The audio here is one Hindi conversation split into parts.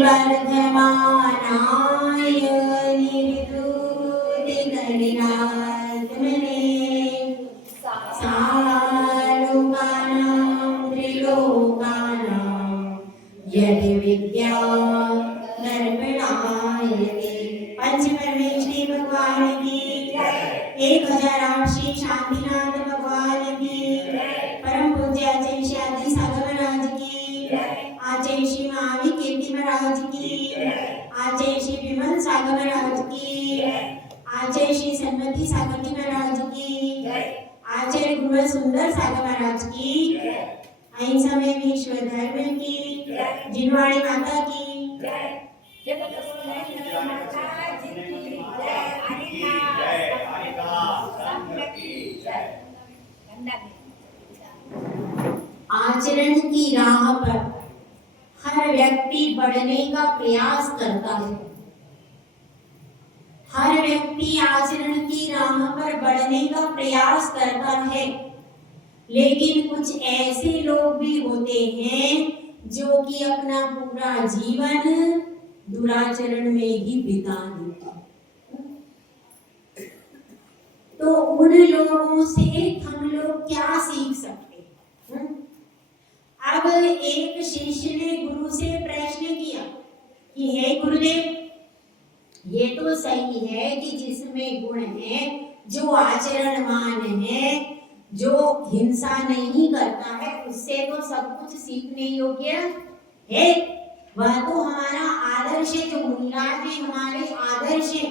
वर्धमानाय निर्धूतिकलिनात्मने सालोकानां त्रिलोकानां यदि विद्या दर्पणायते। पंच परमेश्वरी भगवान की 1008 श्री शांतिनाथ भगवान की, परम पूज्य आचार्य श्री आदि सागर महाराज की, आचार्य श्री महावीर कीर्ति महाराज की, आचार्य श्री विमल सागर महाराज की, आचार्य श्री सन्मति सागर जी महाराज की, आचार्य गुरु सुंदर सागर महाराज की, अहिंसा में विश्व धर्म की, जिनवाणी माता की, आचरण की राह पर हर व्यक्ति बढ़ने का प्रयास करता है। हर व्यक्ति आचरण की राह पर बढ़ने का प्रयास करता है, लेकिन कुछ ऐसे लोग भी होते हैं जो कि अपना पूरा जीवन दुराचरण में ही बिता देते हैं। तो उन लोगों से हम लोग क्या सीख सकते हैं? अब एक शिष्य ने गुरु से प्रश्न किया कि हे गुरुदेव, ये तो सही है कि जिसमें गुण है, जो आचरणवान है, जो हिंसा नहीं करता है, उससे तो सब कुछ सीखने योग्य है। वह तो हमारा आदर्श है, जो मुनिराज है हमारे आदर्श है।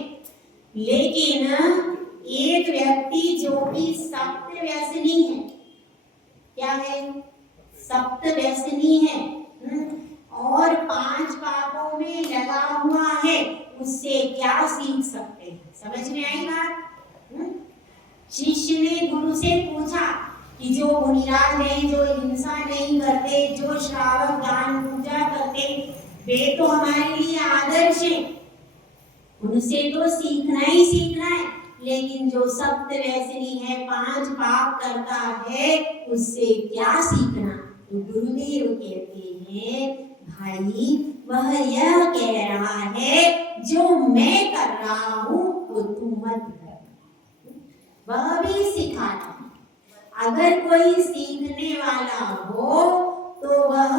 लेकिन एक व्यक्ति जो कि सप्त व्यसनी है, क्या है? सप्त व्यसनी है और 5 पापों में लगा हुआ है, उससे क्या सीख सकते हैं? समझ में आई बात? शिष्य ने गुरु से पूछा कि जो मुनिराज हैं, जो हिंसा नहीं करते, जो श्रावक दान पूजा करते, वे तो हमारे लिए आदर्श हैं, उनसे तो सीखना ही सीखना है। लेकिन जो सप्त व्यसनी है, 5 पाप करता है, उससे क्या सीखना? तो गुरुदेव कहते हैं, भाई वह यह कह रहा है, जो मैं कर रहा हूं वो तू मत कर। वह भी सिखाता है। अगर कोई सीखने वाला हो तो वह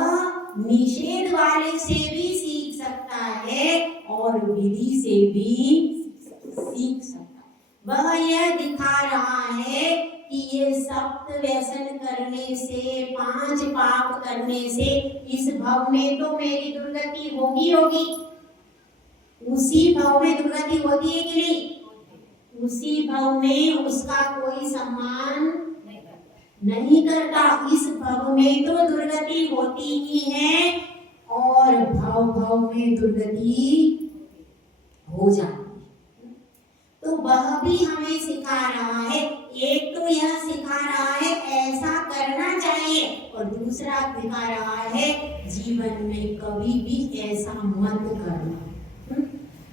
निषेध वाले से भी सीख सकता है और विधि से भी सीख सकता है। वह यह दिखा रहा है कि ये सप्त व्यसन करने से, 5 पाप करने से इस भव में तो मेरी दुर्गति होगी। उसी भव में दुर्गति होती है कि नहीं? उसी भव में उसका कोई सम्मान नहीं करता। इस भव में तो दुर्गति होती ही है और भव में दुर्गति हो जाती है। तो वह भी हमें सिखा रहा है। एक तो यह सिखा रहा है ऐसा करना चाहिए, और दूसरा दिखा रहा है जीवन में कभी भी ऐसा मत करना।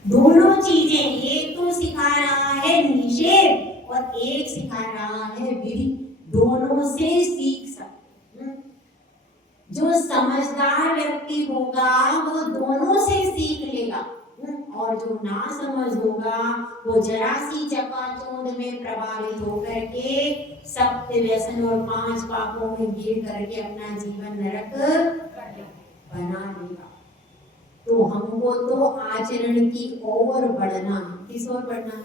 दोनों चीजें, एक तो सिखा रहा है निषेध और एक सिखा रहा है विधि। दोनों से सीख सकते। जो समझदार व्यक्ति होगा वो दोनों से सीख लेगा, और जो ना समझ होगा वो जरा सी चकाचौंध में प्रभावित होकर के सप्त व्यसन और 5 पापों में गिर करके अपना जीवन नरक बना लेगा। तो हमको तो आचरण की ओर बढ़ना है। किस ओर बढ़ना है?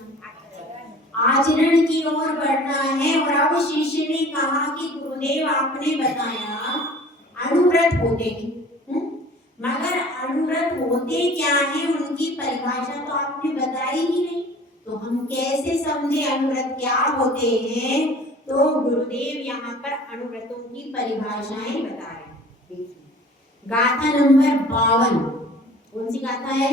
आचरण की ओर बढ़ना है। और अब शिष्य ने कहा कि गुरुदेव आपने बताया अनुव्रत होते हैं, मगर अनुव्रत होते क्या है, उनकी परिभाषा तो आपने बताई ही नहीं। तो हम कैसे समझे अनुव्रत क्या होते हैं? तो गुरुदेव यहाँ पर अनुव्रतों की परिभाषाएं बता रहे हैं। गाथा नंबर 52। कौन सी गाथा है?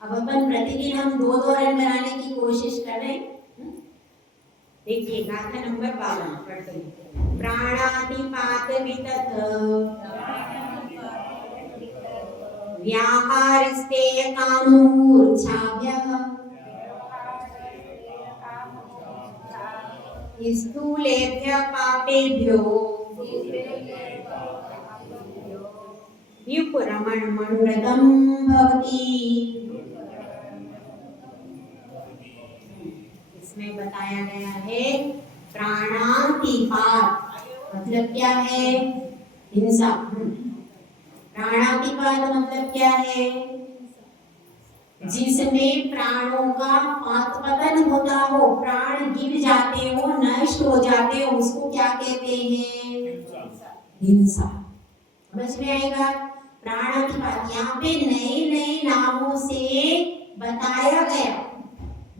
अब अपन प्रतिदिन हम 2-2 रन बनाने की कोशिश कर रहे हैं। देखिए गाथा नंबर 52 पढ़ते हैं। प्राणातिपात वितत व्याहारस्तेय कामूर्च्छाभ्यः स्थूलेभ्यः पापेभ्यो विप्रमण मनोरथम भवति। इसमें बताया गया है प्राणातिपात मतलब क्या है? हिंसा। प्राणातिपात मतलब क्या है? जिसमें प्राणों का पतन होता हो, प्राण गिर जाते हो, नष्ट हो जाते हो, उसको क्या कहते हैं? हिंसा। समझ में आएगा? प्राणातिपात यहाँ पे नए नए नामों से बताया गया।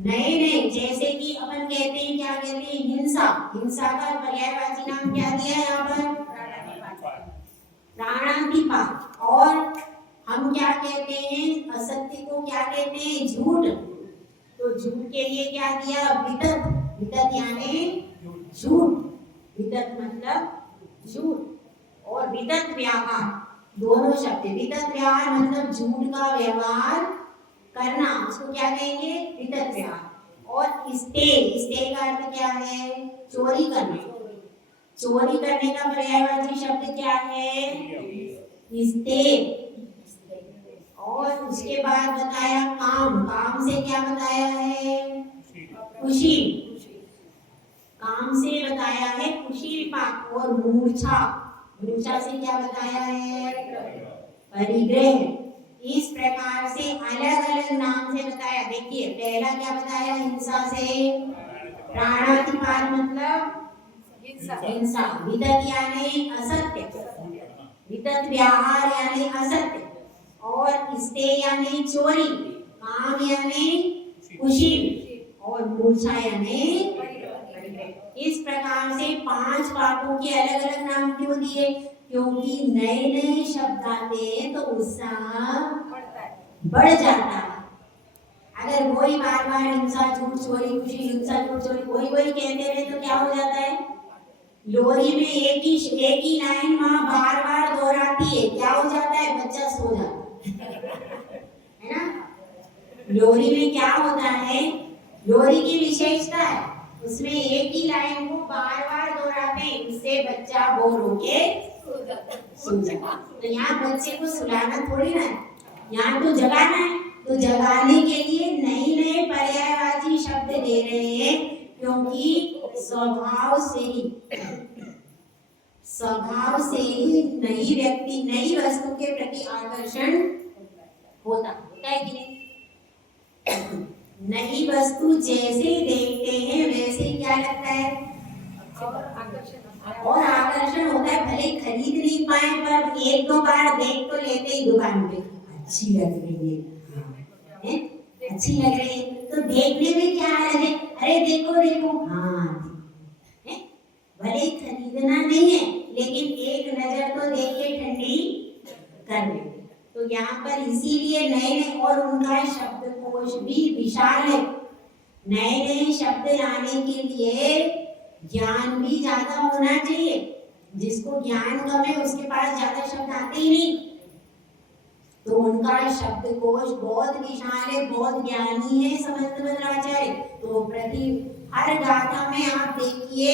नए नए जैसे कि अपन कहते हैं, क्या कहते हैं? हिंसा। हिंसा का पर्यायवाची नाम क्या दिया यहाँ पर? प्राणातिपात। और हम क्या कहते हैं? असत्य को क्या कहते हैं? झूठ। तो झूठ के लिए क्या दिया? वितत। वितत यानी झूठ। वितत मतलब झूठ। और वितत व्यवहार दोनों शब्द। वितत व्यवहार मतलब झूठ का व्यवहार करना, उसको क्या कहेंगे? वितत व्यवहार। और स्टे का अर्थ क्या है? चोरी करना। चोरी करने का पर्यायवाची शब्द क्या है? स्टे। और उसके बाद बताया काम। काम से क्या बताया है? खुशी। काम से बताया है खुशी विपाक। और मूर्छा। मूर्छा से क्या बताया है? परिग्रह। इस प्रकार से अलग अलग नाम से बताया। देखिए पहला क्या बताया? हिंसा से। प्राणातिपात मतलब हिंसा। वितत यानी असत्य। वितत व्यवहार यानी असत्य। और स्टे यानी चोरी। काम यानी खुशी। और मूर्छा यानी परिग्रह। इस प्रकार से 5 पापों के अलग अलग नाम क्यों दिए? क्योंकि नए नए शब्द आते हैं तो उत्साह बढ़ जाता है। अगर वही बार बार हिंसा झूठ चोरी खुशी हिंसा झूठ चोरी वही कहते रहे तो क्या हो जाता है? लोरी में एक ही लाइन माँ बार बार दोहराती है, क्या हो जाता है? बच्चा सो जाता है ना। लोरी में क्या होता है? लोरी की विशेषता है उसमें एक ही लाइन को बार बार दोहराते हैं, इससे बच्चा बोर होके सो जाता। तो यहाँ बच्चे को सुलाना थोड़ी ना है, यहाँ तो जगाना है। तो जगाने के लिए नए नए पर्यायवाची शब्द दे रहे हैं, क्योंकि स्वभाव से ही नई वस्तु के प्रति आकर्षण होता है कि नहीं? नई वस्तु जैसे देखते हैं वैसे क्या लगता है? और आकर्षण होता है। भले खरीद नहीं पाए पर एक दो बार देख तो लेते ही दुकान पे, अच्छी लग रही है, अच्छी लग रही है। तो देखने में क्या है? अरे देखो हाँ, भले खरीदना नहीं है लेकिन एक नजर तो देख के ठंडी कर लेते। तो यहाँ पर इसीलिए नए और उनका शब्दकोश भी विशाल है। नए शब्द लाने के लिए ज्ञान भी ज्यादा होना चाहिए। जिसको ज्ञान कम है उसके पास ज्यादा शब्द आते ही नहीं। तो उनका शब्दकोश बहुत विशाल है, बहुत ज्ञानी है समस्त भद्राचार्य। तो प्रति हर गाथा में आप देखिए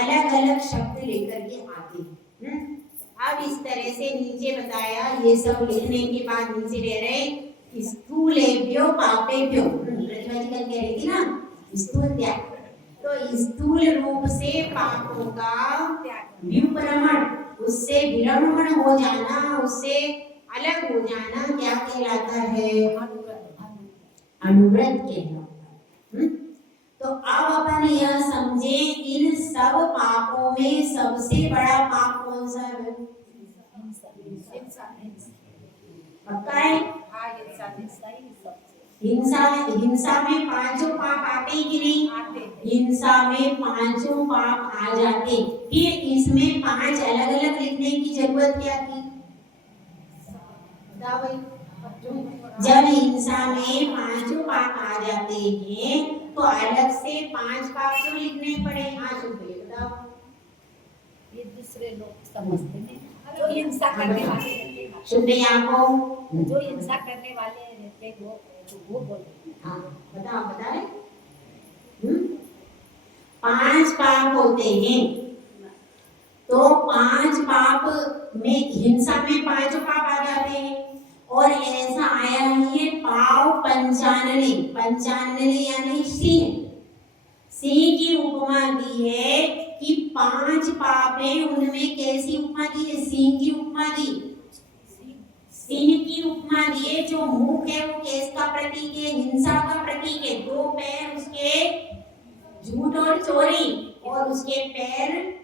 अलग अलग शब्द लेकर के आते हैं। अब इस तरह से नीचे बताया, ये सब लिखने के बाद नीचे ले रहे स्थूलेभ्यो पापेभ्यो। प्रतिभा जी कल कह रही थी ना स्थूल त्याग। तो स्थूल रूप से पापों का विप्रमण, उससे विरमण हो जाना, उससे अलग हो जाना क्या कहलाता है? अनुव्रत कहलाता है। तो अब अपन यह समझे इन सब पापों में सबसे बड़ा पाप कौन सा है? पक्का है? हिंसा में 5 पाप आते कि नहीं? हिंसा में 5 पाप आ जाते। फिर इसमें 5 अलग अलग लिखने की जरूरत क्या थी? जब हिंसा में 5 पाप आ जाते हैं तो अलग से 5 पाप क्यों लिखने पड़े? हाँ शुक्रिया, बताओ। ये दूसरे लोग समझते हैं जो हिंसा करने वाले, शुक्रिया को जो हिंसा करने वाले रहते वो बोलते हैं। हाँ बताओ, बता रहे 5 पाप होते हैं। तो 5 पाप में, हिंसा में 5 पाप आ जाते हैं। और ऐसा आया ही है पाव पंचानने, पंचानने यानी सिंह, सिंह की उपमा दी है कि 5 पाप है, उनमें कैसी उपमा दी है? सिंह की उपमा दी, सिंह की उपमा दी है। जो मुख है वो केस का प्रतीक है, हिंसा का प्रतीक है। 2 पैर उसके झूठ और चोरी, और उसके पैर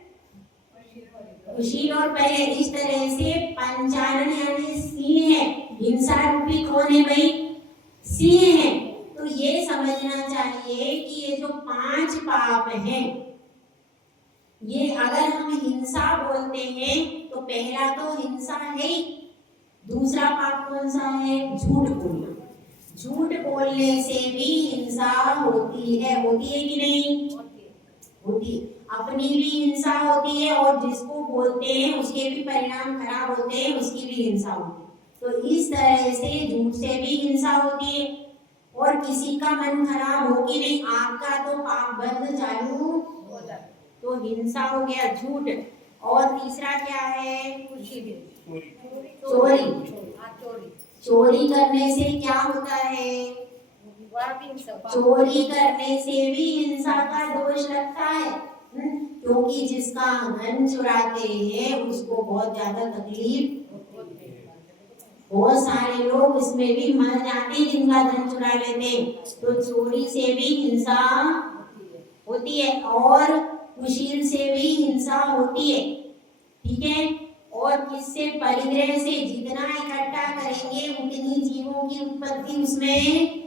कुशील और पहले। इस तरह से पंचानन यानी सिंह है, हिंसा रूपी कौन है भाई? सिंह है। तो ये समझना चाहिए कि ये जो 5 पाप हैं, ये अगर हम हिंसा बोलते हैं तो पहला तो हिंसा है ही, दूसरा पाप कौन सा है? झूठ बोलना। झूठ बोलने से भी हिंसा होती है, होती है कि नहीं? होती है। अपनी भी हिंसा होती है और जिसको बोलते हैं उसके भी परिणाम खराब होते हैं, उसकी भी हिंसा होती है। तो इस तरह से झूठ से भी हिंसा होती है। और किसी का मन खराब हो कि नहीं, आपका तो पाप बंद चालू हो जाए, तो हिंसा हो गया झूठ। और तीसरा क्या है? चोरी। चोरी करने से क्या होता है? चोरी करने से भी हिंसा का दोष लगता है, क्योंकि जिसका धन चुराते हैं उसको बहुत ज्यादा तकलीफ, बहुत सारे लोग इसमें भी मर जाते हैं जिनका धन चुरा लेते हैं। तो चोरी से भी हिंसा होती है, और कुशील से भी हिंसा होती है, ठीक है। और किससे? परिग्रह से। जितना इकट्ठा करेंगे उतनी जीवों की उत्पत्ति उसमें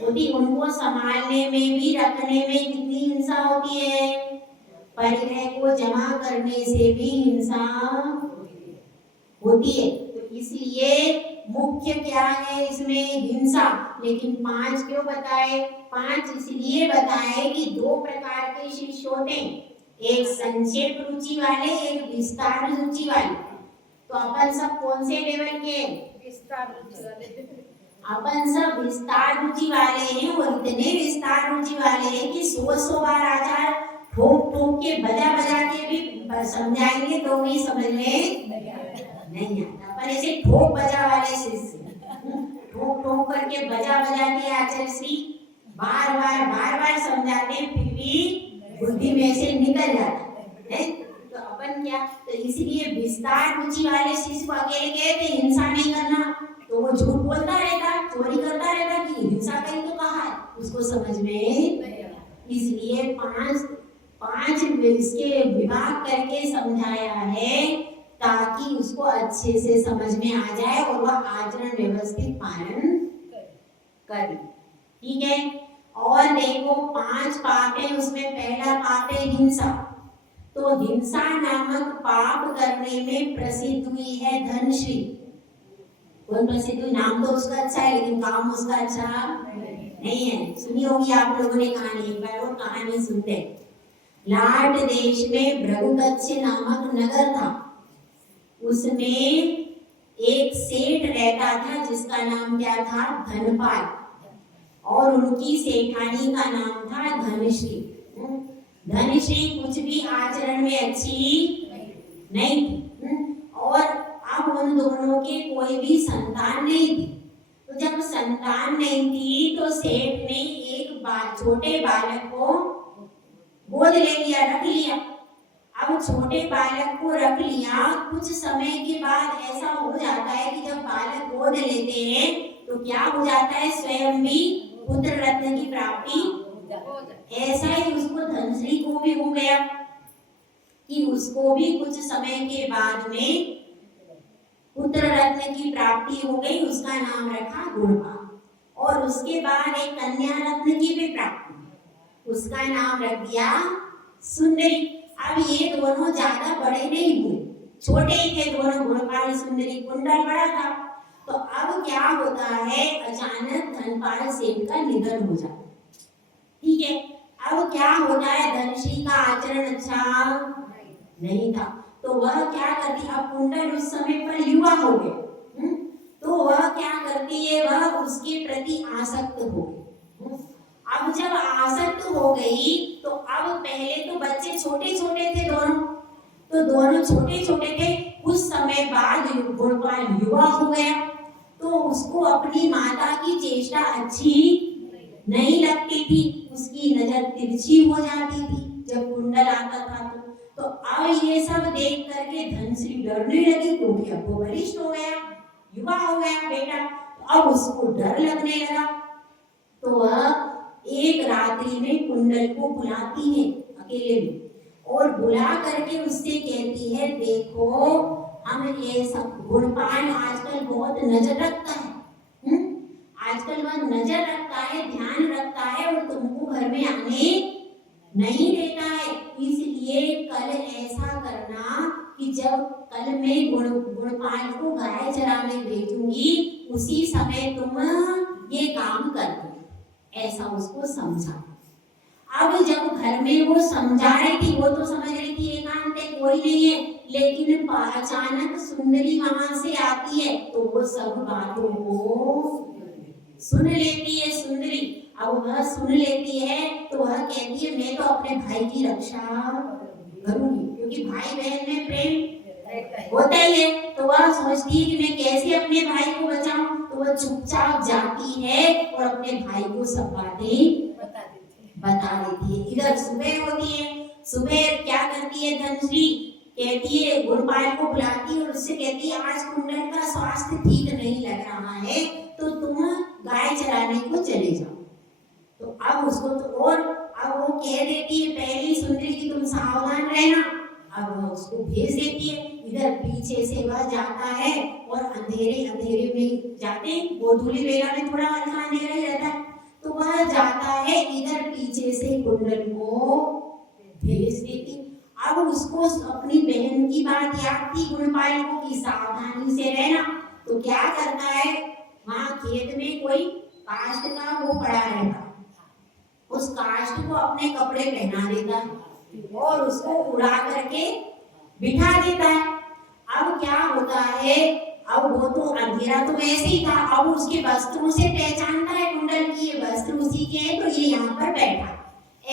होती, उनको संभालने में भी, रखने में कितनी हिंसा होती है? परिग्रह को जमा करने से भी हिंसा होती है। तो इसलिए मुख्य क्या है इसमें? हिंसा। लेकिन 5 क्यों बताए? 5 इसलिए बताए कि 2 प्रकार के शिष्य होते हैं, एक संक्षेप रुचि वाले, एक विस्तार रुचि वाले। तो अपन सब कौन से लेवल के? विस्तार रुचि वाले। अपन सब विस्तार रुचि वाले हैं, और इतने विस्तार रुचि वाले हैं कि 100 बार आचार्य ठोक ठोक के, बजा बजा के भी समझाएंगे तो भी समझ में नहीं आता। पर ऐसे ठोक बजा वाले शिष्य, ठोक ठोक करके बजा बजा के आचार्य श्री बार बार समझाते हैं, फिर भी बुद्धि में से निकल जाता है। तो अपन क्या, तो इसलिए विस्तार रुचि वाले शिष्य को अकेले कहते हिंसा नहीं करना, तो वो झूठ बोलता रहता, चोरी करता रहता कि हिंसा कहीं तो कहा है, उसको समझ में। इसलिए 5 इसके विभाग करके समझाया है, ताकि उसको अच्छे से समझ में आ जाए और वह आचरण व्यवस्थित पालन करे, ठीक है। और देखो 5 पाप है, उसमें पहला पाप है हिंसा। तो हिंसा नामक पाप करने में प्रसिद्ध हुई है धनश्री। कौन प्रसिद्ध हुई? नाम तो उसका अच्छा है लेकिन काम उसका अच्छा नहीं है। सुनी होगी आप लोगों ने कहानी, एक बार वो कहानी सुनते हैं। लाट देश में भृगुकच्छ नामक नगर था, उसमें एक सेठ रहता था जिसका नाम क्या था? धनपाल। और उनकी सेठानी का नाम था धनश्री। धनश्री कुछ भी आचरण में अच्छी नहीं थी, और अब उन दोनों के कोई भी संतान नहीं थी। तो जब संतान नहीं थी तो सेठ ने एक छोटे बालक को गोद ले लिया, रख लिया। अब छोटे बालक को रख लिया, कुछ समय के बाद ऐसा हो जाता है कि जब बालक गोद लेते हैं तो क्या हो जाता है? स्वयं भी पुत्र रत्न की प्राप्ति। ऐसा ही उसको धनश्री को भी हो गया कि उसको भी कुछ समय के बाद में पुत्र रत्न की प्राप्ति हो गई। उसका नाम रखा गुणपाल। और उसके बाद एक कन्या रत्न की भी प्राप्ति, उसका नाम रख दिया सुंदरी। अब ये दोनों ज्यादा बड़े नहीं हुए, छोटे ही थे दोनों, गुणपाल सुंदरी। कुंडल बड़ा था। तो अब क्या होता है? अचानक धनपाल सेठ का निधन हो जाता है, ठीक है। अब क्या होता है? धनश्री का आचरण अच्छा नहीं था, तो वह क्या करती? अब कुंडल उस समय पर युवा हो गए, तो वह क्या करती है? वह उसके प्रति आसक्त हो गई। अब जब आसक्त हो गई तो अब पहले तो बच्चे छोटे छोटे थे दोनों, तो तो दोनों छोटे छोटे थे। कुछ समय बाद गुणपाल युवा हो गया, तो उसको अपनी माता की चेष्टा अच्छी नहीं लगती थी, उसकी नजर तिरछी हो जाती थी जब कुंडल आता था तो अब ये सब देख करके धनश्री डरने लगी, क्योंकि अब वो वरिष्ठ हो गया, युवा हो गया बेटा, तो अब उसको डर लगने लगा। तो वह एक रात्रि में कुंडल को बुलाती है अकेले में, और बुला करके उससे कहती है, देखो हम ये सब गुणपाल आजकल बहुत नजर रखता है, आजकल वह नजर रखता है, ध्यान रखता है, और तुमको घर में आने नहीं देता है। इसलिए कल ऐसा करना कि जब कल मैं गुणपाल को गाय चराने भेजूंगी, उसी समय तुम ये काम कर दो, ऐसा उसको समझा। अब जब घर में वो समझा रही थी, वो तो समझ रही थी एकांत है, कोई नहीं है, लेकिन अचानक सुंदरी वहां से आती है, तो वो सब बातों को सुन लेती है सुंदरी। अब वह सुन लेती है तो वह कहती है, मैं तो अपने भाई की रक्षा करूंगी, क्योंकि भाई बहन में प्रेम होता ही है। तो वह सोचती है कि मैं कैसे अपने भाई को बचाऊं, तो वह चुपचाप जाती है और अपने भाई को सब बातें बता देती है। इधर सुबह होती है, सुबह क्या करती है धनश्री, कहती है गुणपाल को बुलाती है और उससे कहती है, आज कुंडल का स्वास्थ्य ठीक नहीं लग रहा है, तो तुम गाय चराने को चले जाओ। तो अब उसको तो और अब वो कह देती है पहली सुंदरी की, तुम सावधान रहना। अब वो उसको भेज देती है, इधर पीछे से वह जाता है और अंधेरे अंधेरे में जाते, गोधूली बेला में थोड़ा हल्का अंधेरा ही रहता है, तो वह जाता है, इधर पीछे से कुंडल को भेज देती। अब उसको अपनी बहन की बात याद थी गुणपाल को कि सावधानी से रहना, तो क्या करता है, वहां खेत में कोई काष्ठ का वो पड़ा रहता, उस काष्ठ को अपने कपड़े पहना देता है और उसको उड़ा करके बिठा देता है। अब क्या होता है, अब वो तो अंधेरा तो वैसे ही था, अब उसके वस्त्रों से पहचानता है कुंडल की ये वस्त्र उसी के हैं, तो ये यहाँ पर बैठा,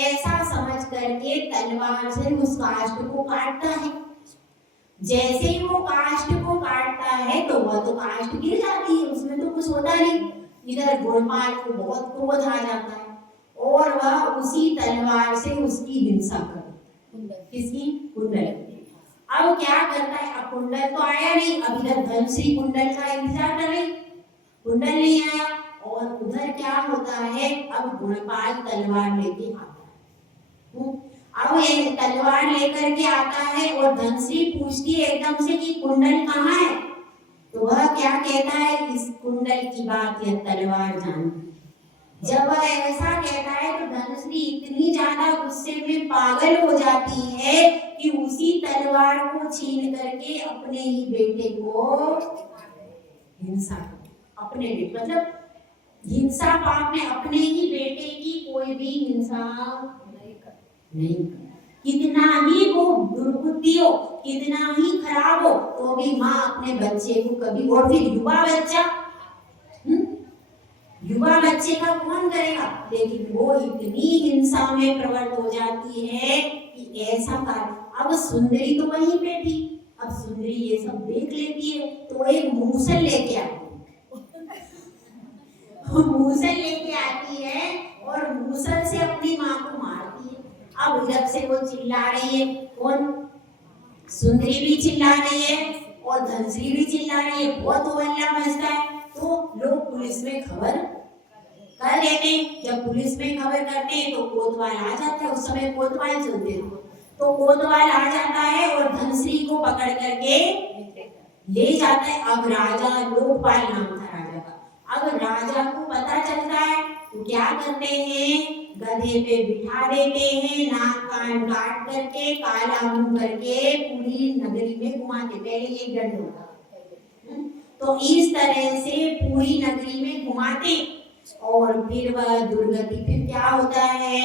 ऐसा समझ करके तलवार से उस काष्ठ को काटता है। जैसे ही वो काष्ठ को काटता है तो वह तो काष्ठ गिर जाती है, उसमें तो कुछ होता नहीं। इधर गुणपाल को बहुत क्रोध आ जाता है और वह उसी तलवार से उसकी हिंसा करता है। किसकी? कुंडल। अब क्या करता है, अब कुंडल तो आया नहीं, अब इधर धनश्री कुंडल का इंतजार कर रही, कुंडल नहीं आया, और उधर क्या होता है, अब गुणपाल तलवार लेके आता है। अब ये तलवार लेकर के आता है और धनश्री पूछती है एकदम से कि कुंडल कहाँ है, तो वह क्या कहता है, इस कुंडल की बात यह तलवार जानती। जब वह ऐसा कहता है तो धनश्री इतनी ज्यादा गुस्से में पागल हो जाती है कि उसी तलवार को छीन करके अपने ही बेटे को हिंसा, अपने बेटे मतलब हिंसा पाप में अपने ही बेटे की कोई भी हिंसा नहीं कर। कितना ही वो दुर्बुद्धि हो, कितना ही खराब हो, तो भी माँ अपने बच्चे को कभी, और फिर युवा बच्चा, युवा बच्चे का कौन करेगा, लेकिन वो इतनी हिंसा में प्रवृत्त हो जाती है कि ऐसा कर। अब सुंदरी तो वहीं पे थी, अब सुंदरी ये सब देख लेती है तो एक मूसल लेके आती है, मूसल लेके आती है और मूसल से अपनी माँ को मारती है। अब इधर से वो चिल्ला रही है, कौन? सुंदरी भी चिल्ला रही है और धनश्री भी चिल्ला रही है, बहुत हल्ला मचता है। तो लोग पुलिस में खबर कर देते हैं, जब पुलिस में खबर करते हैं तो कोतवाल आ जाता है, उस समय कोतवाल चलते हैं, तो कोतवाल आ जाता है और धनश्री को पकड़ करके ले जाता है। अब राजा, लोकपाल नाम था राजा का, अब राजा को पता चलता है तो क्या करते हैं, गधे पे बिठा देते हैं, नाक कान काट करके काला मुंह करके पूरी नगरी में घुमाते। पहले ये दंड होता, तो इस तरह से पूरी नगरी में घुमाते और फिर वह दुर्गति, फिर क्या होता है,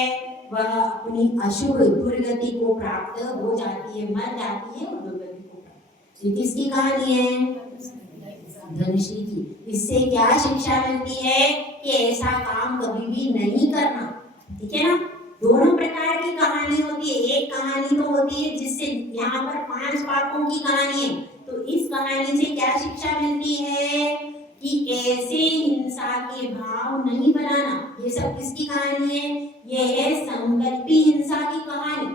वह अपनी अशुभ दुर्गति को प्राप्त हो जाती है, मर जाती है और दुर्गति को प्राप्त। ये किसकी कहानी है? धनश्री की। इससे क्या शिक्षा मिलती है कि ऐसा काम कभी भी नहीं करना, ठीक है ना। दोनों प्रकार की कहानी होती है। एक कहानी तो होती है जिससे यहाँ पर 5 पापों की कहानी है, तो इस कहानी से क्या शिक्षा मिलती है कि ऐसे हिंसा के भाव नहीं बनाना। ये सब किसकी कहानी है? ये है संकल्पी हिंसा की कहानी।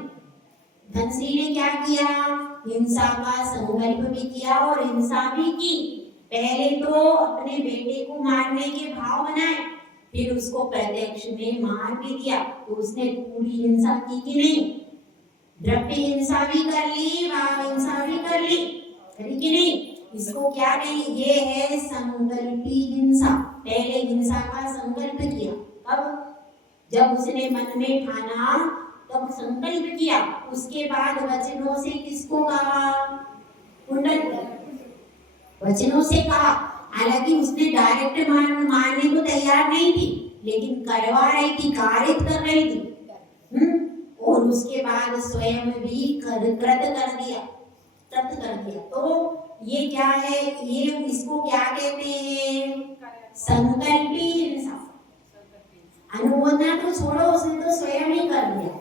धनश्री ने क्या किया? हिंसा का संकल्प भी किया और हिंसा भी की। पहले तो अपने बेटे को मारने के भाव बनाए, फिर उसको प्रत्यक्ष में मार भी दिया। तो उसने पूरी हिंसा की कि नहीं? द्रव्य हिंसा भी कर ली, भाव हिंसा भी कर ली, करी कि नहीं? इसको क्या कहेंगे? ये है संकल्पी हिंसा। पहले हिंसा का संकल्प किया, अब जब उसने मन में ठाना तब संकल्प किया, उसके बाद वचनों से किसको कहा? कुंडल वचनों से कहा। हालांकि उसने डायरेक्ट मारने को तैयार नहीं थी, लेकिन करवा रही थी, कारित कर रही थी। और उसके बाद स्वयं भी कृत कर दिया। तो ये क्या है? ये इसको क्या कहते हैं? संकल्पी हिंसा। अनुमोदना तो छोड़ो, उसने तो स्वयं ही कर दिया,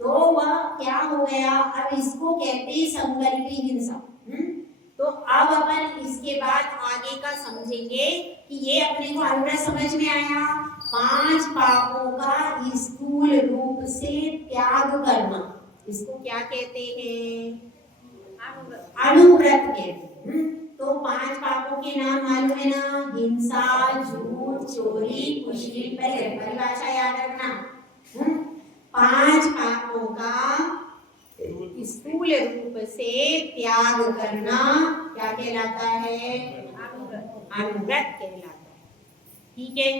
तो वह क्या हो गया? अब इसको कहते हैं संकल्पी हिंसा। तो अब अपन इसके बाद आगे का समझेंगे कि ये अपने को अनुग्रह समझ में आया। 5 पापों का स्थूल रूप से त्याग करना, इसको क्या कहते हैं? अनुव्रत कहते हैं। तो 5 पापों के नाम मालूम है ना? हिंसा, झूठ, चोरी, कुशील, परिभाषा याद रखना। 5 पापों का स्थूल रूप से त्याग करना क्या कहलाता है? अनुव्रत कहलाता है। ठीक है,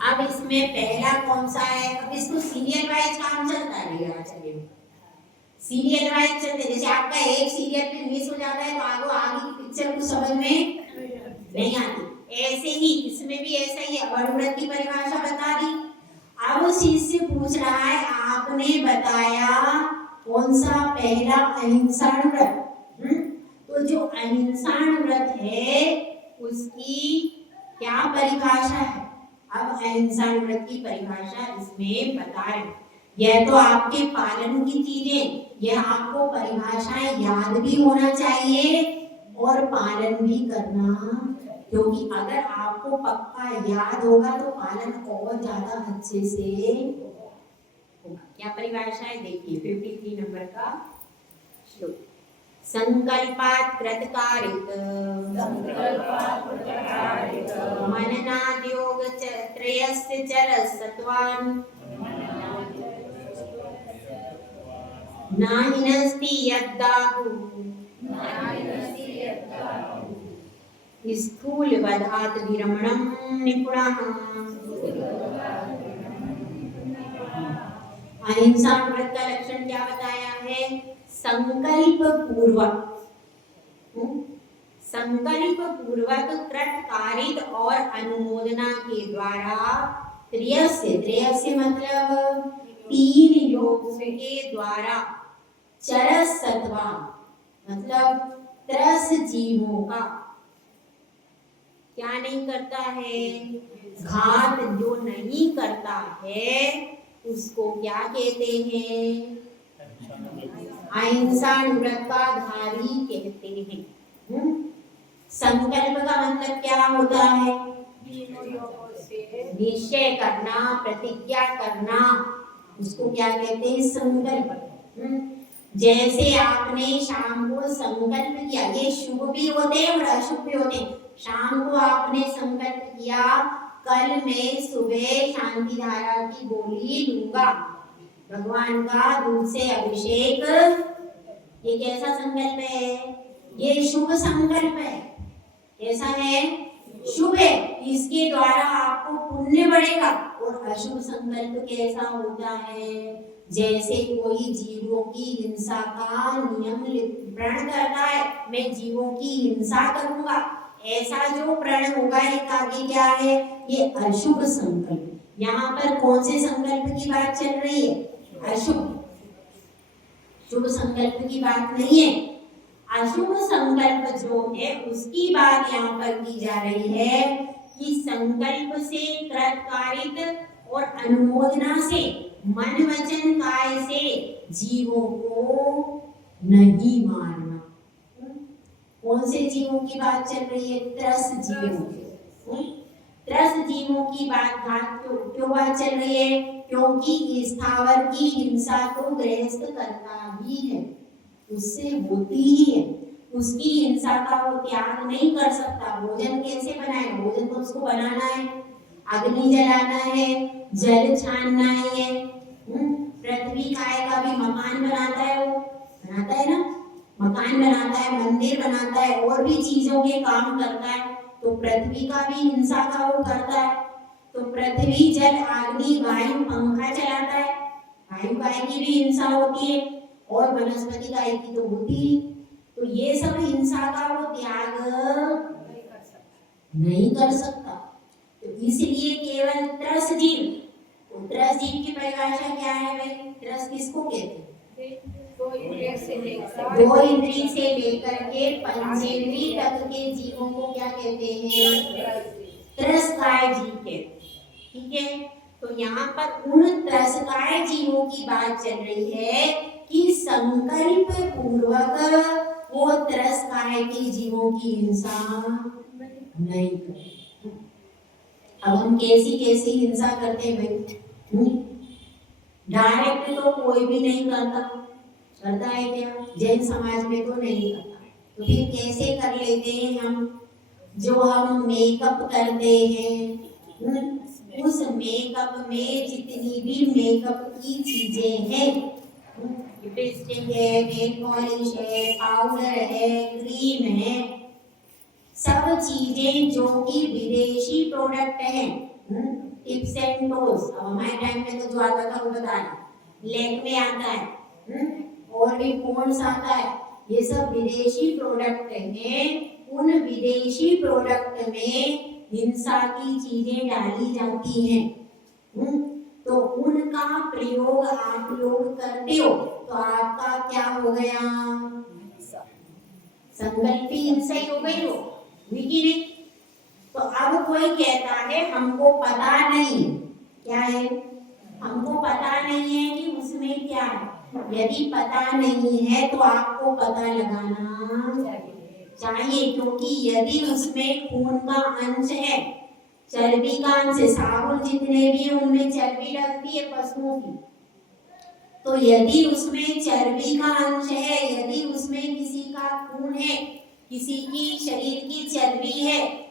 अब इसमें पहला कौन सा है? अब इसको सीरियल वाइज काम चलता रहेगा। चलिए सीरियल वाइज चलते, जैसे आपका एक सीरियल पे मिस हो जाता है तो आगे की पिक्चर को समझ में नहीं आती, ऐसे ही इसमें भी ऐसा ही है। अनुव्रत की परिभाषा बता दी। अब शिष्य पूछ रहा है, आपने बताया कौन सा? पहला अहिंसा व्रत। तो जो अहिंसा व्रत है उसकी क्या परिभाषा है? अब अहिंसा व्रत की परिभाषा इसमें बताएं। यह तो आपके पालन की चीजें, यह आपको परिभाषाएं याद भी होना चाहिए और पालन भी करना, क्योंकि अगर आपको पक्का याद होगा तो पालन और ज्यादा अच्छे से होगा। क्या परिभाषा है? देखिए 53 नंबर का श्लोक। संकल्पात् कृतकारित मननाद्योग त्रयस्य चरसत्वान् नाहिनस्ति यद्दाहु स्थूल वधात् विरमणं निपुणः। अहिंसा व्रत का लक्षण क्या बताया है? संकल्प पूर्वक कृतकारित और अनुमोदना के द्वारा त्रयस्य मतलब 3 योग के द्वारा चरसत्वा मतलब 3 जीवों का क्या नहीं करता है? घात जो नहीं करता है उसको क्या कहते हैं? अहिंसा व्रत का धारी कहते हैं। संकल्प का मतलब क्या होता है? निश्चय करना, प्रतिज्ञा करना, उसको क्या कहते हैं? संकल्प। जैसे आपने शाम को संकल्प किया, ये शुभ भी होते हैं और अशुभ भी होते हैं। शाम को आपने संकल्प किया, कल मैं सुबह शांति धारा की गोली लूंगा, भगवान का दूध से अभिषेक। ये कैसा संकल्प है? ये शुभ संकल्प है। कैसा है? शुभ है। इसके द्वारा आपको पुण्य बढ़ेगा। और अशुभ संकल्प कैसा होता है? जैसे कोई जीवों की हिंसा का नियम प्रण करता है, मैं जीवों की हिंसा करूंगा, ऐसा जो प्रण होगा, एक आगे क्या है? ये अशुभ संकल्प। यहाँ पर कौन से संकल्प की बात चल रही है? अशुभ। शुभ संकल्प की बात नहीं है। अशुभ संकल्प जो है उसकी बात यहाँ पर की जा रही है कि संकल्प से कृतकारित और अनुमोदना से मन वचन काय से जीवों को नहीं मारना। कौन से जीवों की बात चल रही है? त्रस्त जीवों की। त्रस्त जीवों की बात क्यों बात चल रही है? क्योंकि स्थावर की हिंसा तो गृहस्थ करता ही है, उससे होती ही है। उसकी हिंसा का वो त्याग नहीं कर सकता। भोजन कैसे बनाएगा? भोजन तो उसको बनाना है, अग्नि जलाना है, जल छानना है। पृथ्वी काय का भी मकान बनाता है, वो बनाता है ना, मकान बनाता है, मंदिर बनाता है, और भी चीजों के काम करता है। तो पृथ्वी का भी हिंसा का वो करता है। तो पृथ्वी, जल, अग्नि, वायु, पंखा चलाता है। वायु काय की भी हिंसा होती है, और वनस्पति काय की तो होती ही। तो ये सब हिंसा का वो त्याग नहीं कर सकता। तो इसलिए केवल त्रस्त जीव, त्रस्त जीव की परिभाषा क्या है भाई? त्रस्त किसको कहते हैं? दो इंद्रिय से लेकर के पंचेंद्रिय तक के जीवों को क्या कहते हैं? त्रस्तकाय जीव कहते हैं। ठीक है, तो यहाँ पर उन त्रस्तकाय जीवों की बात चल रही है कि संकल्प पूर्वक वो त्रस्तकाय के जीवों की हिंसा नहीं करते। अब हम कैसी कैसी हिंसा करते हैं भाई? डायरेक्ट तो कोई भी नहीं करता है क्या? जैन समाज में तो नहीं करता। तो फिर कैसे कर लेते हैं हम? जो हम मेकअप करते हैं, उस मेकअप में जितनी भी मेकअप की चीजें हैं, लिपस्टिक है, नेल पॉलिश है, पाउडर है, क्रीम है, सब चीजें जो कि विदेशी प्रोडक्ट हैं, टिप्स एंड टोस, अब हमारे टाइम में तो जो आता था वो बता रहे, लैक्मे आता है, और भी पॉन्ड्स आता है, ये सब विदेशी प्रोडक्ट हैं। उन विदेशी प्रोडक्ट में हिंसा की चीजें डाली जाती हैं, तो उनका प्रयोग आप लोग करते हो तो आपका क्या हो गया? संकल्पी हिंसा ही हो गई हो, नहीं? तो अब कोई कहता है हमको पता नहीं, क्या है? हमको पता नहीं है कि उसमें क्या है। यदि पता नहीं है तो आपको पता लगाना चाहिए, क्योंकि यदि उसमें खून का अंश है, चर्बी का अंश, साबुन जितने भी है उनमें चर्बी लगती है पशुओं की, तो यदि उसमें चर्बी का अंश है, यदि उसमें किसी का खून है, किसी की शरीर की चर्बी है,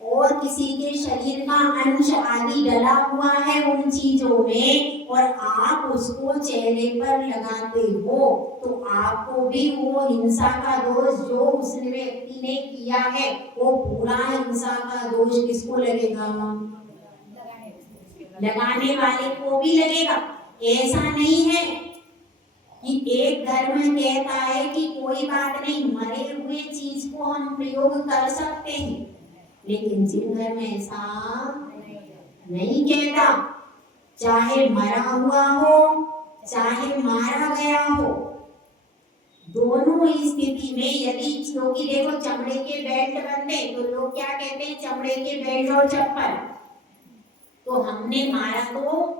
और किसी के शरीर का अंश आदि डला हुआ है उन चीजों में, और आप उसको चेहरे पर लगाते हो, तो आपको भी वो हिंसा का दोष जो उस व्यक्ति ने किया है, वो पूरा हिंसा का दोष किसको लगेगा? लगाने वाले को भी लगेगा। ऐसा नहीं है कि एक धर्म कहता है कि कोई बात नहीं, मरे हुए चीज को हम प्रयोग कर सकते हैं, लेकिन जिन धर्म ऐसा नहीं कहता, चाहे मरा हुआ हो चाहे मारा गया हो, दोनों स्थिति में यदि, क्योंकि देखो चमड़े के बेल्ट बनते तो लोग क्या कहते हैं? चमड़े के बेल्ट और चप्पल, तो हमने मारा तो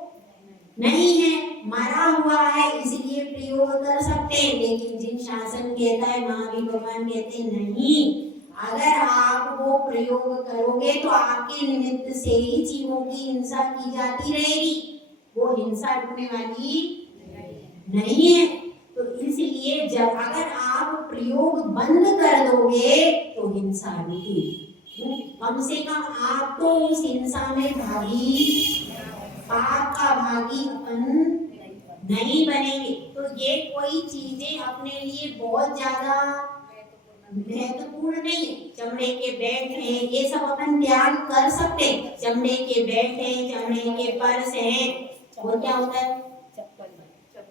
नहीं है, मरा हुआ है इसलिए प्रयोग कर सकते हैं। लेकिन जिन शासन कहता है, महावीर भगवान कहते हैं नहीं, अगर आप वो प्रयोग करोगे तो आपके निमित्त से ही जीवों की हिंसा की जाती रहेगी, वो हिंसा रुकने वाली नहीं है। तो इसलिए जब अगर आप प्रयोग बंद कर दोगे तो हिंसा रुकेगी। कम से कम आप तो उस हिंसा में भागी, पाप का भागी अपन नहीं बनेंगे। तो ये कोई चीजें अपने लिए बहुत ज्यादा महत्वपूर्ण नहीं है। चमड़े के बेल्ट है, ये सब अपन त्याग कर सकते हैं। चमड़े के बेल्ट है, चमड़े के पर्स है, और क्या होता है?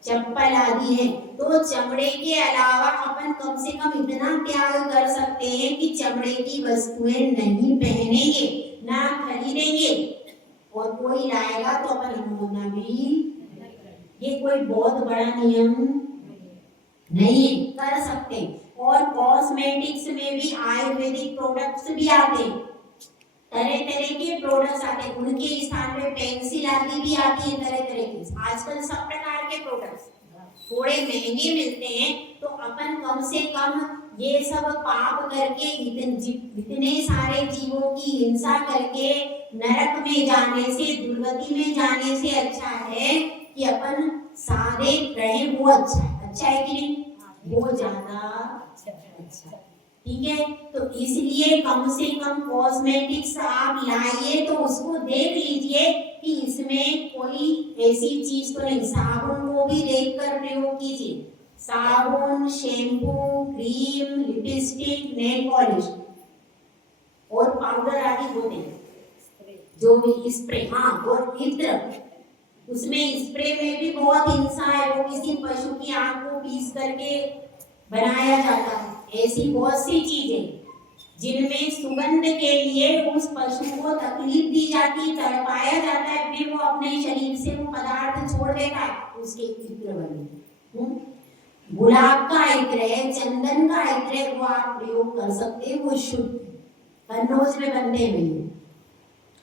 चप्पल आदि है। तो चमड़े के अलावा अपन कम से कम इतना त्याग कर सकते हैं कि चमड़े की वस्तुएं नहीं पहनेंगे, ना खरीदेंगे, और कोई लाएगा तो अपन होना भी, ये कोई बहुत बड़ा नियम नहीं कर सकते। और कॉस्मेटिक्स में भी आयुर्वेदिक प्रोडक्ट्स भी आते हैं, तरह तरह के प्रोडक्ट्स आते हैं, उनके स्थान पे पेंसिल आदि भी आती है तरह तरह की। आजकल सब प्रकार के प्रोडक्ट्स थोड़े महंगे मिलते हैं, तो अपन कम से कम ये सब पाप करके इतने सारे जीवों की हिंसा करके नरक में जाने से, दुर्गति में जाने से अच्छा है कि अपन सादे रहे, वो अच्छा है कि नहीं? वो ज्यादा अच्छा, ठीक है। तो इसलिए कम से कम कॉस्मेटिक्स आप लाइए तो उसको देख लीजिए कि इसमें कोई ऐसी चीज तो नहीं। साबुन को भी देखकर प्रयोग कीजिए, साबुन, shampoo, cream, lipstick, nail polish और पाउडर आदि होते हैं, जो भी स्प्रे, हाँ, और इत्र, उसमें स्प्रे में भी बहुत हिंसा है, वो किसी पशु की आंख को पीस करके बनाया जाता है। ऐसी बहुत सी चीजें जिनमें सुगंध के लिए उस पशु को तकलीफ दी जाती, तड़पाया जाता है, फिर वो अपने शरीर से वो पदार्थ छोड़ देता है, उसके इत्र बने। गुलाब का इत्र है, चंदन का इत्र है, वो आप प्रयोग कर सकते हैं, वो शुद्ध कन्नौज में बनते हैं।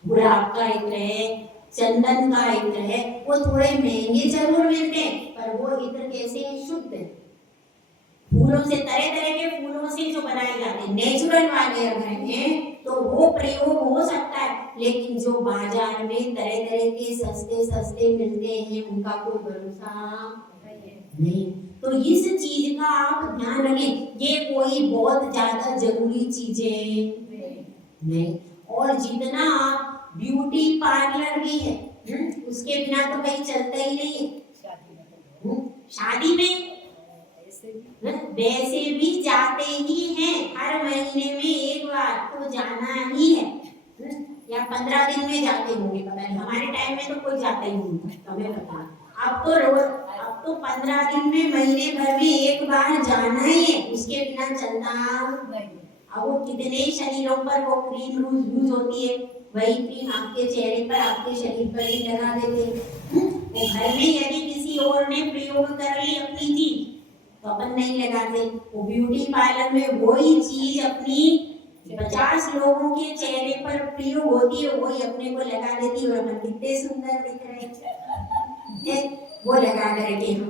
गुलाब का इत्र है, चंदन का इत्र है, वो थोड़े महंगे जरूर मिलते हैं, पर वो इत्र कैसे शुद्ध है, फूलों से, तरह तरह के फूलों से जो बनाए जाते हैं, नेचुरल वाले अगर हैं तो वो प्रयोग हो सकता है। लेकिन जो बाजार में तरह तरह के सस्ते सस्ते मिलते हैं, उनका कोई भरोसा नहीं। तो इस चीज का आप ध्यान रखें, ये कोई बहुत ज्यादा जरूरी चीजें नहीं। और जितना ब्यूटी पार्लर भी है, उसके बिना तो कहीं चलता ही नहीं है। शादी में वैसे भी जाते ही हैं, हर महीने में एक बार तो जाना ही है, या 15 दिन में जाते होंगे, पता नहीं, हमारे टाइम में तो कोई जाता ही नहीं था, हमें पता। अब तो 15 दिन में, महीने भर में एक बार जाना ही है, उसके बिना चलता नहीं। अब वो कितने शरीरों पर वो क्रीम यूज होती है, वही क्रीम आपके चेहरे पर, आपके शरीर पर ही लगा देते हैं। वो घर में यदि किसी और ने प्रयोग कर ली अपनी चीज तो अपन नहीं लगाते, वो ब्यूटी पार्लर में वही चीज अपनी 50 लोगों के चेहरे पर प्रयोग होती है, वही अपने को लगा देती है, और अपन कितने सुंदर दिख रहे हैं, वो लगा करके हम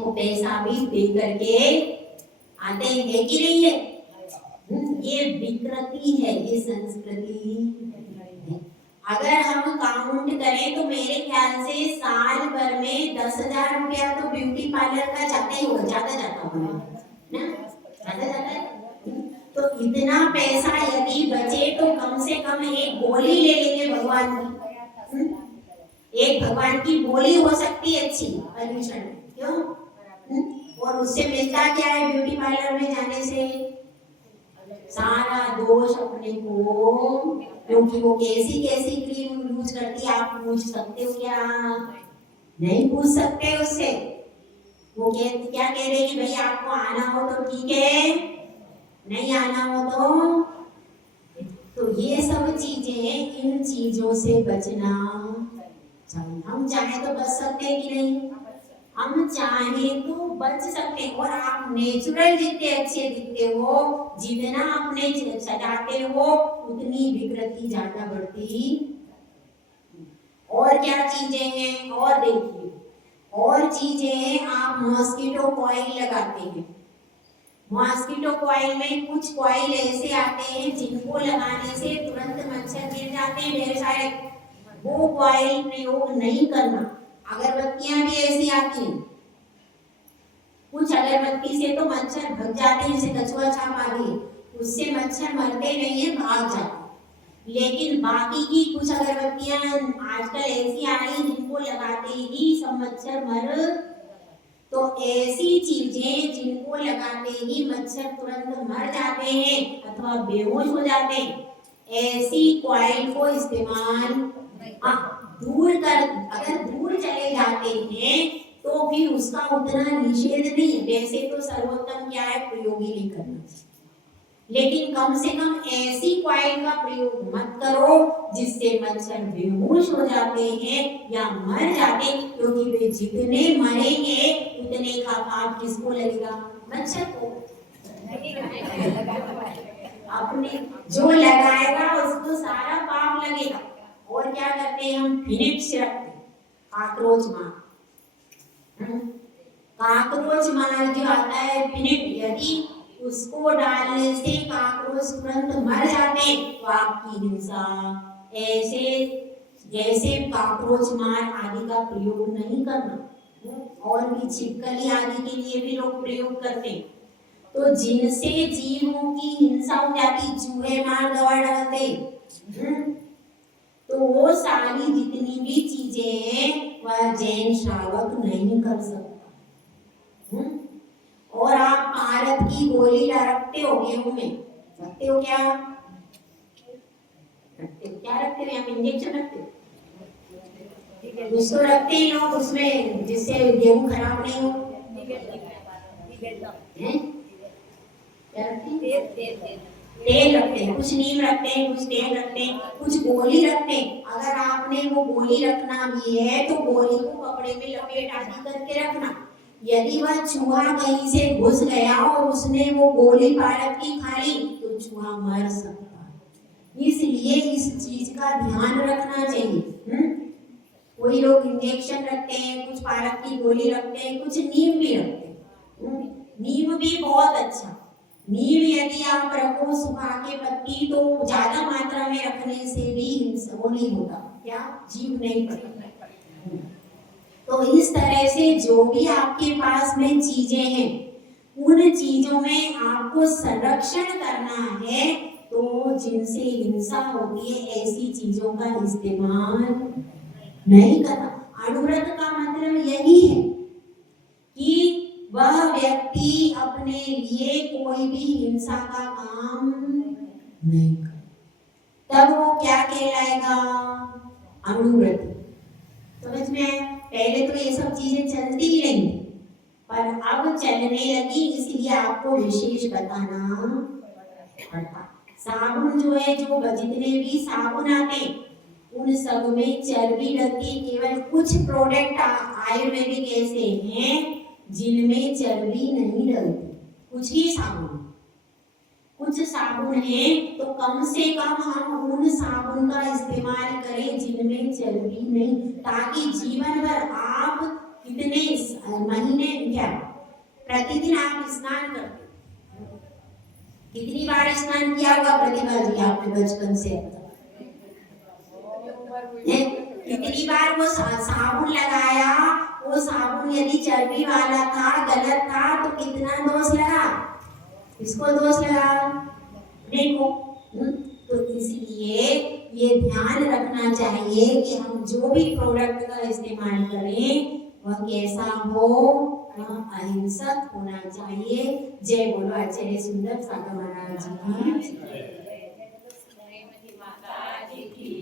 वो पैसा भी दे करके आते हैं कि नहीं है? ये विकृति है, ये संस्कृति। अगर हम काउंट करें तो मेरे ख्याल से साल भर में 10,000 रुपया तो ब्यूटी पार्लर का जाता ही होगा, जाता होगा ना, जाता है। तो इतना पैसा यदि बचे तो कम से कम एक बोली ले लेंगे भगवान की, एक भगवान की बोली हो सकती है अच्छी परमिशन, क्यों? और उससे मिलता क्या है ब्यूटी पार्लर में जाने से? सारा दोष अपने को, क्योंकि वो कैसी कैसी क्रीम यूज करती है, आप पूछ सकते हो क्या? नहीं पूछ सकते उससे। वो क्या कह रहे कि भाई आपको आना हो तो ठीक है, नहीं आना हो तो ये सब चीजें, इन चीजों से बचना चाहिए। हम चाहे तो बच सकते हैं कि नहीं? हम चाहे तो बच सकते हैं। और आप नेचुरल जितने अच्छे दिखते हो, जितना अपने सजाते हो, उतनी विकृति ज्यादा बढ़ती। और क्या चीजें हैं? और देखिए, और चीजें, आप मॉस्किटो कॉइल लगाते हैं। मॉस्किटो कॉइल में कुछ कॉइल ऐसे आते हैं जिनको लगाने से तुरंत मच्छर गिर जाते हैं ढेर सारे, वो कॉइल प्रयोग नहीं करना। अगरबत्तियां भी ऐसी आती हैं, कुछ अगरबत्ती से तो मच्छर भग जाते हैं, जैसे कछुआ छाप आदि, उससे मच्छर मरते नहीं है, भाग जाते। लेकिन बाकी की कुछ अगरबत्तियां आजकल ऐसी आ रही जिनको लगाते ही सब मच्छर मर। तो ऐसी चीजें जिनको लगाते ही मच्छर तुरंत मर जाते हैं अथवा बेहोश हो जाते हैं, ऐसी कॉइल को इस्तेमाल दूर कर, अगर दूर चले जाते हैं तो फिर उसका उतना निषेध नहीं है। वैसे तो सर्वोत्तम क्या है, प्रयोग ही नहीं करना, लेकिन कम से कम ऐसी कॉइल का प्रयोग मत करो जिससे मच्छर बेहोश हो जाते हैं या मर जाते, क्योंकि वे जितने मरेंगे उतने का पाप किसको लगेगा? मच्छर को। अपने जो लगाएगा उसको सारा पाप लगेगा। और क्या करते हैं हम, फिनिक्स रखते हैं, काकरोच मार। काकरोच मार जो आता है फिनिट, यदि उसको डालने से काकरोच तुरंत मर जाते हैं तो आपकी हिंसा ऐसे जैसे काकरोच मार आदि का प्रयोग नहीं करना। और भी छिपकली आदि के लिए भी लोग प्रयोग करते हैं। तो जिनसे जीवों की हिंसा हो जाती, चूहे मार दवा डालते, तो वो सारी जितनी भी चीजें हैं वह जैन श्रावक नहीं कर सकता। और आप पारद की गोली रखते हो गेहूं में, रखते हो क्या, रखते हो क्या, रखते हो, या इंजेक्शन रखते हो, उसको रखते ही लोग उसमें, जिससे गेहूं खराब नहीं हो। क्या रखते हैं? तेल रखते हैं, कुछ नीम रखते हैं, कुछ तेल रखते हैं, कुछ गोली रखते हैं। अगर आपने वो गोली रखना भी है तो गोली को कपड़े में लपेट आदि करके रखना। यदि वह चूहा कहीं से घुस गया और उसने वो गोली पारद की खा ली तो चूहा मर सकता है। इसलिए इस चीज का ध्यान रखना चाहिए। कोई लोग इंजेक्शन रखते हैं, कुछ पारद की गोली रखते हैं, कुछ नीम भी रखते हैं। नीम भी बहुत अच्छा, नीम यदि आप रखो सुखा के पत्ती तो ज्यादा मात्रा में रखने से भी वो नहीं होता, क्या जीव नहीं पड़ता। तो इस तरह से जो भी आपके पास में चीजें हैं उन चीजों में आपको संरक्षण करना है। तो जिनसे हिंसा होती है ऐसी चीजों का इस्तेमाल नहीं करना। अनुव्रत का मतलब यही है कि वह व्यक्ति अपने लिए कोई भी हिंसा का काम नहीं करे, तब वो क्या कहलाएगा, अनुव्रत। समझ में आया? पहले तो ये सब चीजें चलती ही नहीं पर अब चलने लगी, इसलिए आपको विशेष बताना पड़ता। साबुन जो है, जो जितने भी साबुन आते उन सब में चर्बी लगती। केवल कुछ प्रोडक्ट आयुर्वेदिक ऐसे हैं जिनमें चर्बी नहीं डलती, कुछ ही साबुन। कुछ साबुन है तो कम से कम हम उन साबुन का इस्तेमाल करें जिनमें चर्बी नहीं, ताकि जीवन भर आप कितने महीने, क्या प्रतिदिन आप स्नान करते, कितनी बार स्नान किया होगा प्रतिभा जी आपने बचपन से, कितनी बार वो साबुन लगाया, वो साबुन यदि चर्बी वाला था, गलत था तो कितना दोष लगा, इसको दोष लगा देखो। तो इसलिए ये ध्यान रखना चाहिए कि हम जो भी प्रोडक्ट का इस्तेमाल करें वह कैसा हो, वह अहिंसक होना चाहिए। जय बोलो आचार्य सुंदर सागर महाराज जी की।